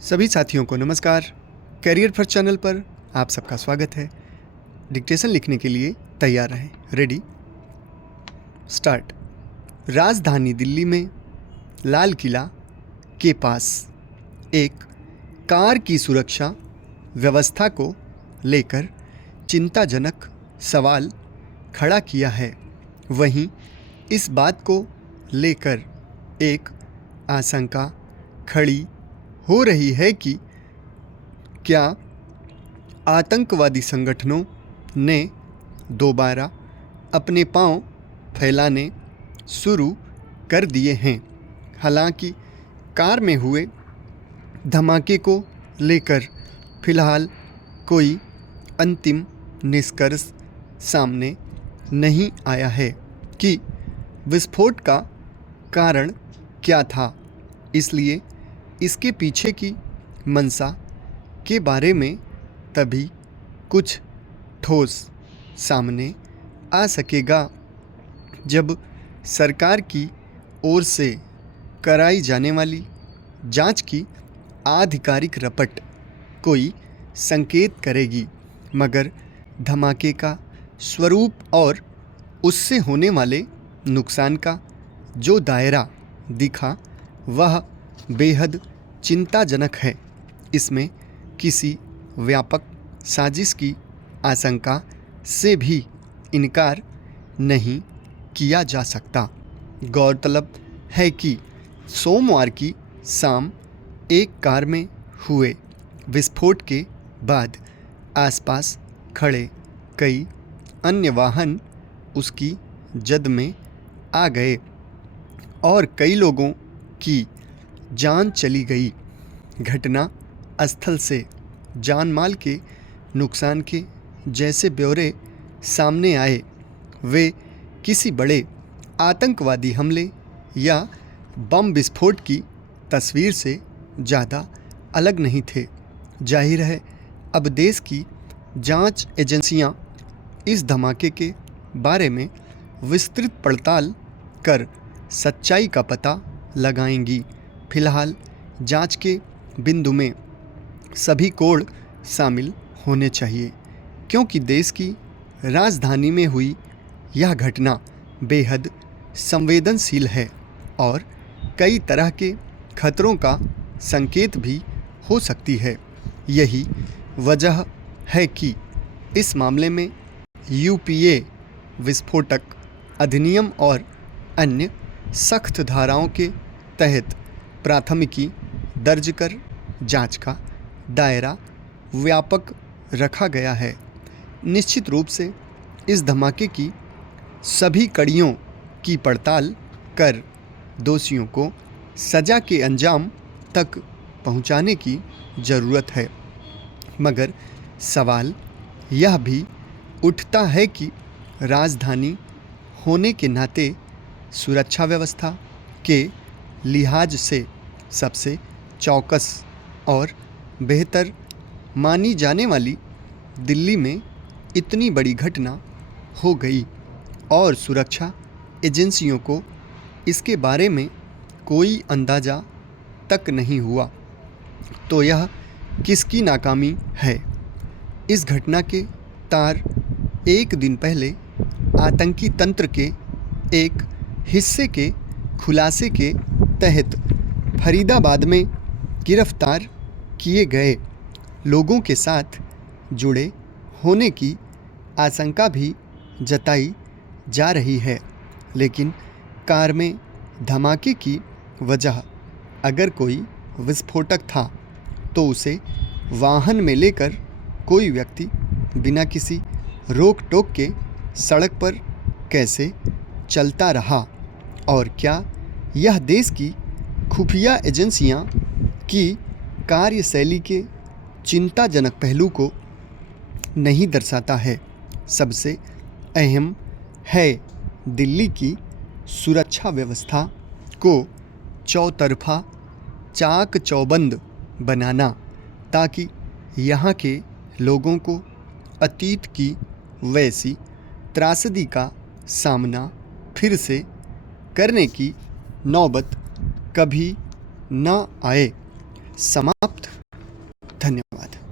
सभी साथियों को नमस्कार। करियर फर्स्ट चैनल पर आप सबका स्वागत है। डिक्टेशन लिखने के लिए तैयार रहें। Ready start. राजधानी दिल्ली में लाल किला के पास एक कार की सुरक्षा व्यवस्था को लेकर चिंताजनक सवाल खड़ा किया है। वहीं इस बात को लेकर एक आशंका खड़ी हो रही है कि क्या आतंकवादी संगठनों ने दोबारा अपने पांव फैलाने शुरू कर दिए हैं। हालांकि कार में हुए धमाके को लेकर फिलहाल कोई अंतिम निष्कर्ष सामने नहीं आया है कि विस्फोट का कारण क्या था, इसलिए इसके पीछे की मंशा के बारे में तभी कुछ ठोस सामने आ सकेगा जब सरकार की ओर से कराई जाने वाली जांच की आधिकारिक रिपोर्ट कोई संकेत करेगी। मगर धमाके का स्वरूप और उससे होने वाले नुकसान का जो दायरा दिखा वह बेहद चिंताजनक है। इसमें किसी व्यापक साजिश की आशंका से भी इनकार नहीं किया जा सकता। गौरतलब है कि सोमवार की शाम एक कार में हुए विस्फोट के बाद आसपास खड़े कई अन्य वाहन उसकी जद में आ गए और कई लोगों की जान चली गई। घटना स्थल से जान माल के नुकसान के जैसे ब्यौरे सामने आए वे किसी बड़े आतंकवादी हमले या बम विस्फोट की तस्वीर से ज़्यादा अलग नहीं थे। जाहिर है अब देश की जांच एजेंसियां इस धमाके के बारे में विस्तृत पड़ताल कर सच्चाई का पता लगाएंगी। फिलहाल जांच के बिंदु में सभी कोण शामिल होने चाहिए, क्योंकि देश की राजधानी में हुई यह घटना बेहद संवेदनशील है और कई तरह के खतरों का संकेत भी हो सकती है। यही वजह है कि इस मामले में यूपीए विस्फोटक अधिनियम और अन्य सख्त धाराओं के तहत प्राथमिकी दर्ज कर जांच का दायरा व्यापक रखा गया है। निश्चित रूप से इस धमाके की सभी कड़ियों की पड़ताल कर दोषियों को सज़ा के अंजाम तक पहुंचाने की ज़रूरत है। मगर सवाल यह भी उठता है कि राजधानी होने के नाते सुरक्षा व्यवस्था के लिहाज से सबसे चौकस और बेहतर मानी जाने वाली दिल्ली में इतनी बड़ी घटना हो गई और सुरक्षा एजेंसियों को इसके बारे में कोई अंदाज़ा तक नहीं हुआ, तो यह किसकी नाकामी है। इस घटना के तार एक दिन पहले आतंकी तंत्र के एक हिस्से के खुलासे के तहत फरीदाबाद में गिरफ्तार किए गए लोगों के साथ जुड़े होने की आशंका भी जताई जा रही है। लेकिन कार में धमाके की वजह अगर कोई विस्फोटक था तो उसे वाहन में लेकर कोई व्यक्ति बिना किसी रोक टोक के सड़क पर कैसे चलता रहा, और क्या यह देश की खुफिया एजेंसियां की कार्यशैली के चिंताजनक पहलू को नहीं दर्शाता है। सबसे अहम है दिल्ली की सुरक्षा व्यवस्था को चौतरफा चाक चौबंद बनाना, ताकि यहाँ के लोगों को अतीत की वैसी त्रासदी का सामना फिर से करने की नौबत कभी न आए। समाप्त। धन्यवाद।